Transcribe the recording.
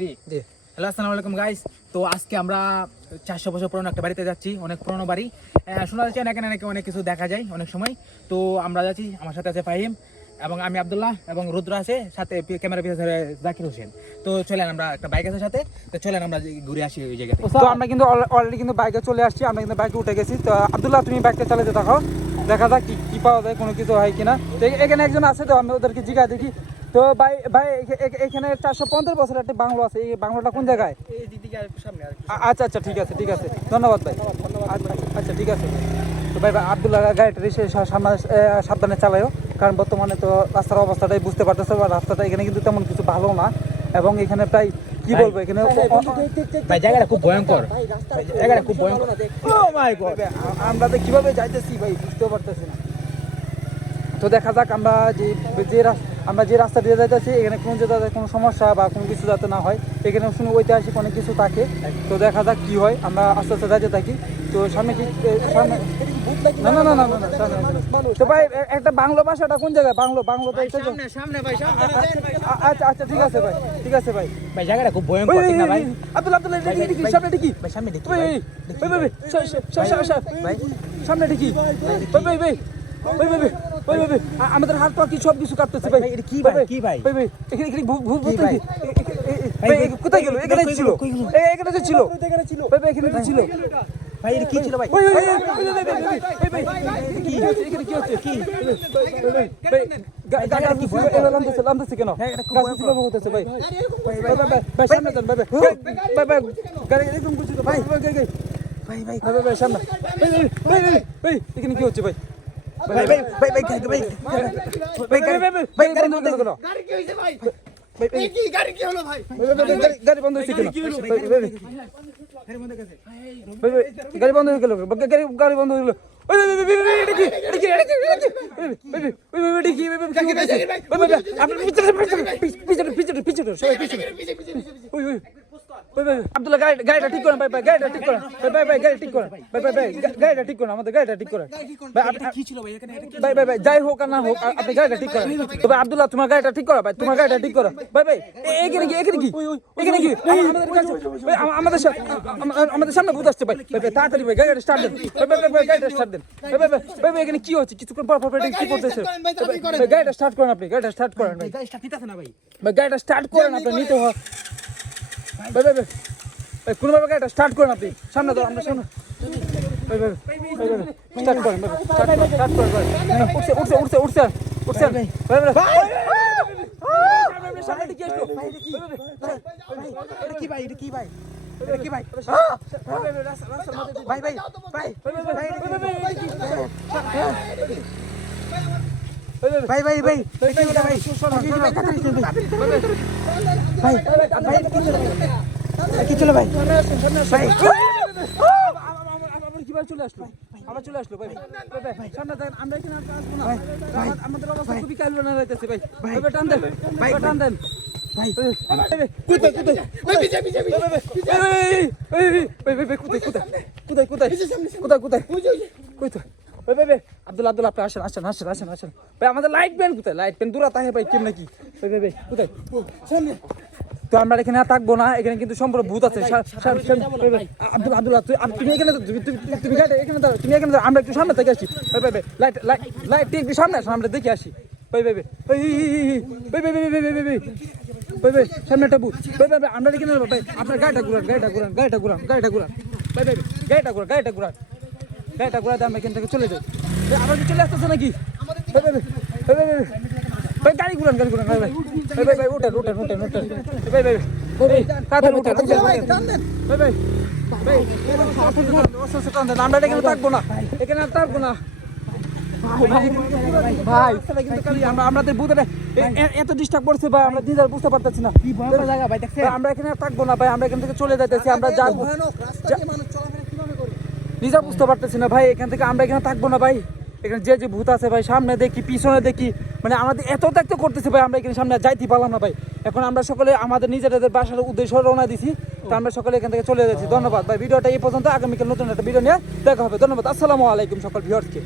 জি hello আসসালামু আলাইকুম guys. তো আজকে আমরা 400 বছর পুরনো একটা বাড়িতে যাচ্ছি, অনেক পুরনো বাড়ি। শোনা যাচ্ছে এখানে নাকি অনেক কিছু দেখা যায় অনেক সময়। তো আমরা যাচ্ছি, আমার সাথে আছে ফাহিম এবং আমি আব্দুল্লাহ এবং রুদ্র আছে সাথে, ক্যামেরা পিছনে ধরে জাকির হোসেন। তো চলেন, আমরা একটা বাইক আছে সাথে, তো চলেন আমরা ঘুরে আসি ওই জায়গাতে। তো আমরা কিন্তু অলরেডি কিন্তু বাইকে চলে আসছি, আমরা কিন্তু বাইকে উঠে গেছি। তো আব্দুল্লাহ তুমি বাইকটা চালাতে থাকো, দেখা যাক কি পাওয়া যায়, কোনো কিছু হয় কিনা। তো এখানে একজন আছে, তো আমি ওদেরকে জিজ্ঞাসা দেখি। তো ভাই ভাই এখানে 450 বছরের একটা বাংলো আছে, এই বাংলোটা কোন জায়গায়? আচ্ছা আচ্ছা, ঠিক আছে ঠিক আছে, ধন্যবাদ ভাই। আচ্ছা ঠিক আছে ভাই। তো ভাই আব্দুল্লাহ গাড়িটা সামনে সাবধানে চালায়ও, কারণ বর্তমানে তো রাস্তার অবস্থাটাই বুঝতে পারতেছে, বা রাস্তাটা এখানে কিন্তু তেমন কিছু ভালো না। এবং এখানে প্রায় কি বলবো, এখানে ভাই জায়গাটা খুব ভয়ঙ্কর, জায়গাটা খুব ভয়ঙ্কর। ও মাই গড, আমরা তো কিভাবে যাইতেছি ভাই বুঝতেও পারতেছি না। তো দেখা যাক আমরা যে রাস্তা দিয়ে যাইতেছি, এখানে কোনো যাতে কোনো সমস্যা বা কোনো কিছু যাতে না হয়। এখানে শুনে ঐতিহাসিক অনেক কিছু থাকে। তো দেখা যাক কি হয়, আমরা আস্তে আস্তে যাইতে থাকি। তো সামনে কি সামনে না না না না না তো ভাই একটা বাংলো বাসাটা কোন জায়গায়? বাংলো তো এটা সামনে ভাই, আচ্ছা আচ্ছা ঠিক আছে ভাই, ঠিক আছে ভাই। ভাই জায়গাটা খুব ভয়ঙ্কর ঠিক না ভাই? আব্দুল্লাহ দেখি সামনে দেখি ভাই সামনে দেখি ভাই সামনে দেখি ভাই আমাদের হাত পা কি সব কিছু কাটতেছে ভাই। এটা কি ভাই, কি ভাই? ভাই এখানে ভূত ভাই কোথায় গেল? এখানে ছিল, এখানে তো ছিল ভাই, এখানে তো ছিল ভাই। এটা কি ছিল ভাই? এখানে কি হচ্ছে? কি লামতেছে কেন? হতেছে ভাই। ভাই সামনে যান ভাই, গাড়ি একদম বুঝছো ভাই, ভাই সামনে ভাই, এখানে কি হচ্ছে ভাই? ভাই ভাই ভাই ভাই ভাই গাড়ি বন্ধ করো। গাড়ি কি হইছে ভাই? এই কি গাড়ি কি হলো ভাই? গাড়ি বন্ধ হয়েছে কেন? গাড়ি বন্ধ হয়ে গেল, গাড়ি বন্ধ হয়ে গেল। আব্দুল্লাহ গাড়িটা ঠিক করেন ভাই, গাড়িটা ঠিক করেন ভাই, গাড়ি ঠিক করেন ভাই, গাড়িটা ঠিক করেন, আমাদের গাড়িটা ঠিক করেন কি ছিল ভাই এখানে? ভাই যাই হোক আর না হোক, আপনি গাড়িটা ঠিক করেন। তবে আব্দুল্লাহ তোমার গাড়িটা ঠিক করো ভাই, তোমার গাড়িটা ঠিক করো ভাই। এখানে কি আমাদের সামনে ভূত আসছে ভাই, তাড়াতাড়ি ভাই গাড়িটা স্টার্ট দেন ভাই, গাড়িটা স্টার্ট দেন ভাই। এখানে কি হচ্ছে? কিছুক্ষণ পর কি করতেছে? গাড়িটা স্টার্ট করেন আপনি, গাড়িটা স্টার্ট করেন ভাই, গাড়ি স্টার্ট নিতেছে না ভাই। গাড়িটা স্টার্ট করেন আপনি, নিতে হয় ভাই কোনোভাবে গাড়িটা স্টার্ট করেন আপনি। সামনে তো আমরা সামনে স্টার্ট করেন ভাই, স্টার্ট করেন ভাই। উঠছে ভাই সামনে দিকে আসো এটা কি ভাই? এটা কি ভাই? এটা কি ভাই? ভাই ভাই ভাই ভাই ভাই কি চলো ভাই? ভাই কিভাবে চলে আসলো? আবার চলে আসলো ভাই। সামনে দেন, আমরা এখানে আসবো না। আমাদের অবস্থা খুবই কালবানা হইতেছে ভাই। টান দেন ভাই, টান দেন ভাই। আব্দুল্লাহ আপনি আসেন ভাই। আমাদের লাইট পেন কোথায়? লাইট পেন দূরা থাকে ভাই, কেমন নাকি ভাই কোথায়? তো আমরা এখানে থাকবো না, এখানে কিন্তু সম্পূর্ণ ভূত আছে। আব্দুল্লাহ তুমি এখানে তুমি এখানে আমরা একটু সামনে থেকে আসি ভাই। লাইট একটু সামনে আসো, আমরা দেখে আসি ভাই। সামনে একটা ভূত ভাই। আমরা এখানে ভাই, আপনার গাড়িটা ঘুরান ভাই, গাড়িটা ঘুরান আমরা এখান থেকে চলে যাই। আবার কি চলে আসতেছে নাকি ভাই? গাড়ি ঘুরান ভাই, উঠেন ভাই। আমরা এখানে থাকবো না, ভাই। আমাদের বুধে এত ডিস্টার্ব করছে ভাই, আমরা নিজের বুঝতে পারতেছি না। আমরা এখানে থাকবো না ভাই, আমরা এখান থেকে চলে যাইতেছি। আমরা যাবো নিজে বুঝতে পারতেছি না ভাই, এখান থেকে আমরা এখানে থাকবো না ভাই। এখানে যে ভূত আছে ভাই, সামনে দেখি পিছনে দেখি, মানে আমাদের এত ত্যাক্ত করতেছে ভাই, আমরা এখানে সামনে যাইতে পারলাম না ভাই। এখন আমরা সকলে আমাদের নিজেদের বাসার উদ্দেশ্যে রওনা দিছি। তো আমরা সকলে এখান থেকে চলে যাচ্ছি। ধন্যবাদ ভাই, ভিডিওটা এই পর্যন্ত। আগামীকাল নতুন একটা ভিডিও নিয়ে দেখা হবে। ধন্যবাদ, আসসালামু আলাইকুম সকল ভিউয়ার্সকে।